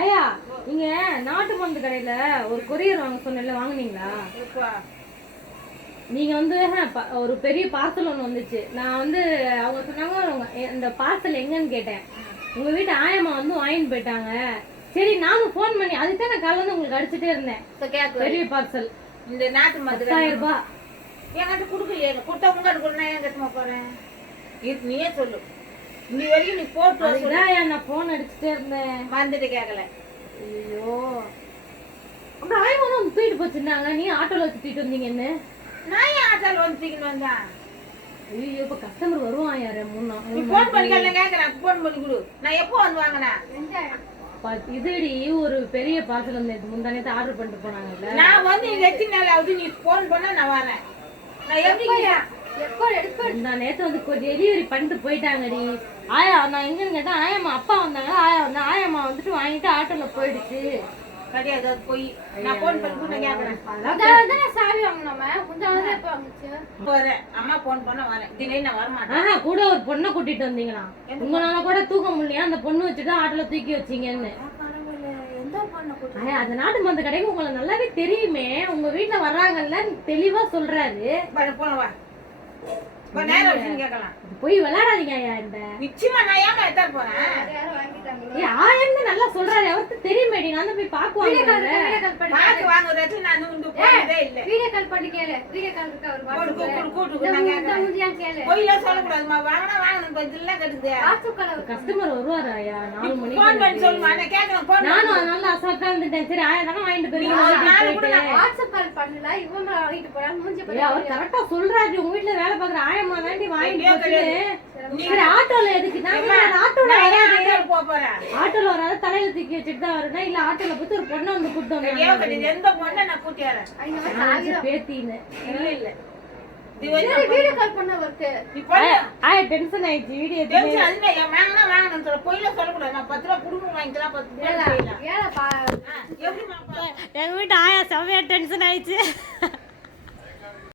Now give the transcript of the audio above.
ஆயா நீங்க நாட்டு மருந்து கடையில ஒரு கொரியர் வாங்க சொன்னேன்ல வாங்குனீங்களா? நீங்க வந்து ஒரு பெரிய பார்சல் ஒன்று வந்துச்சு. நான் வந்து அவங்க சொன்னாங்க இந்த பார்சல் எங்கன்னு கேட்டேன். உங்க வீட்டு ஆயம்மா வந்து வாங்கிட்டு போயிட்டாங்க. சரி நானும் ஃபோன் பண்ணி அதுக்கு தான் நான் காலையில இருந்து உங்களுக்கு அடிச்சுட்டே இருந்தேன். பெரிய பார்சல் இந்த நாட்டு மருந்து பத்தாயிரம் ரூபாய். என்கிட்ட கொடுக்கலையே. கொடுத்தா உங்ககிட்ட கொடுனா என் கட்டுமா போறேன்? நீயே சொல்லு. நீ வரைக்கும் நீ போட்டு வா சொல்லு. அதுதான் நான் ஃபோன் அடிச்சுட்டே இருந்தேன். மறந்துட்டு கேட்கல ஐயோ. தான் வந்து தூக்கிட்டு போச்சுருந்தாங்க நீ ஆட்டோல வச்சு தூக்கிட்டு வந்தீங்கன்னு நான் ஏன் ஆட்டால் வந்து தூக்கின்னு வந்தேன் ஐயோ இப்ப கஸ்டமர் வருவான் யாரு? மூணு நீ ஃபோன் பண்ணி கேட்கல கேட்கறேன் ஃபோன் பண்ணி கொடு. நான் எப்போ வந்து வாங்கினேன்? பத்து- இதுடி ஒரு பெரிய பார்சல் வந்து முந்தானே ஆர்டர் பண்ணிட்டு போனாங்கல்ல. நான் வந்து இங்க எத்தனை நாள் ஆகுது? நீ ஃபோன் பண்ணா நான் வரேன். நான் எப்படி முந்தா நேத்து வந்து டெலிவரி பண்ணிட்டு போயிட்டாங்கடி. ஆயா நான் எங்கன்னு கேட்டா ஆயாம்மா அப்பா வந்தாங்க. ஆயா வந்து ஆயாம்மா வந்துட்டு வாங்கிட்டு ஆட்டோல போயிடுச்சு. கிடையாது அது போய் நான் ஃபோன் பண்ணி கூட கேட்கறேன் சாவி வாங்கினோமே. வந்துச்சு? அம்மா ஃபோன் பண்ண வரேன். நான் வரமாட்டேன். ஆஹா கூட ஒரு பொண்ணை கூட்டிட்டு வந்தீங்களா? உங்களால கூட தூக்க முடியலையா? அந்த பொண்ணு வச்சுட்டு ஆட்டோல தூக்கி வச்சீங்கன்னு. அந்த நாட்டு மருந்து கடைக்கு உங்களை நல்லாவே தெரியுமே. உங்க வீட்டுல வர்றாங்கல்ல தெளிவா சொல்றாரு. போய் விளையாடாதீங்க ஐயா இந்த. நிச்சயமா நான் ஏமா எத்தார் போறேன்? யாரும் வாங்கிட்டாங்களோ? ஏய், ஆயன்னு நல்லா சொல்றாரு. அவருக்கு தெரியுமேடி நான் போய் பாக்குவாங்க வீடியோ கால் பண்ணி. பாக்கு வாங்குறது நான் வந்து போனதே இல்லை. வீடியோ கால் பண்ணி கேளு. வீடியோ கால் இருக்கு அவர் இந்த வாங்கினா வாங்கணும். கட்டுது. வாட்ஸ்அப் கால் அவர் கஸ்டமர் வருவாரு ஐயா? நாலு ஃபோன் மணிக்கு பண்ணி சொல்லுமா நான் கேட்கறேன். ஃபோன் நானும் அதனால இருந்துட்டேன் சரி ஆயா தானே வாங்கிட்டு போயிட்டு. வாட்ஸ்அப் கால் பண்ணல. இவங்க வாங்கிட்டு போறாங்க மூஞ்சி ஏய், அவர் கரெக்டா சொல்றாரு. உங்க வீட்டுல வேலை பாக்குற ஆயம்மா தாண்டி வாங்கிட்டு நீ சரி ஆட்டோல எதுக்கு? நான் ஆட்டோல வராது. ஆட்டோல போக போறேன்? ஆட்டோல வராது தலையில தூக்கி வச்சுட்டு தான் வரணும் இல்ல ஆட்டோல பார்த்து ஒரு பொண்ணை வந்து கூட்டு இது எந்த பொண்ணை நான் கூட்டி வரேன்? பேத்தின்னு. இல்ல இல்ல. வந்து வீடியோ கால் பண்ண பொண்ணு. ஆயா டென்ஷன் ஆயிடுச்சு வீடியோ தெரிஞ்சு அதுல என் வாங்கினா வாங்கணும்னு சொல்ல. பொய்லாம் சொல்லக்கூடாது. நான் பத்து ரூபா குடும்பம் வாங்கிக்கலாம் பத்து ரூபா செய்யலாம். ஏழை பா ஆ, எப்படிம்மா அப்ப? எங்க வீட்டு ஆயா செம்மையா டென்ஷன் ஆயிடுச்சு.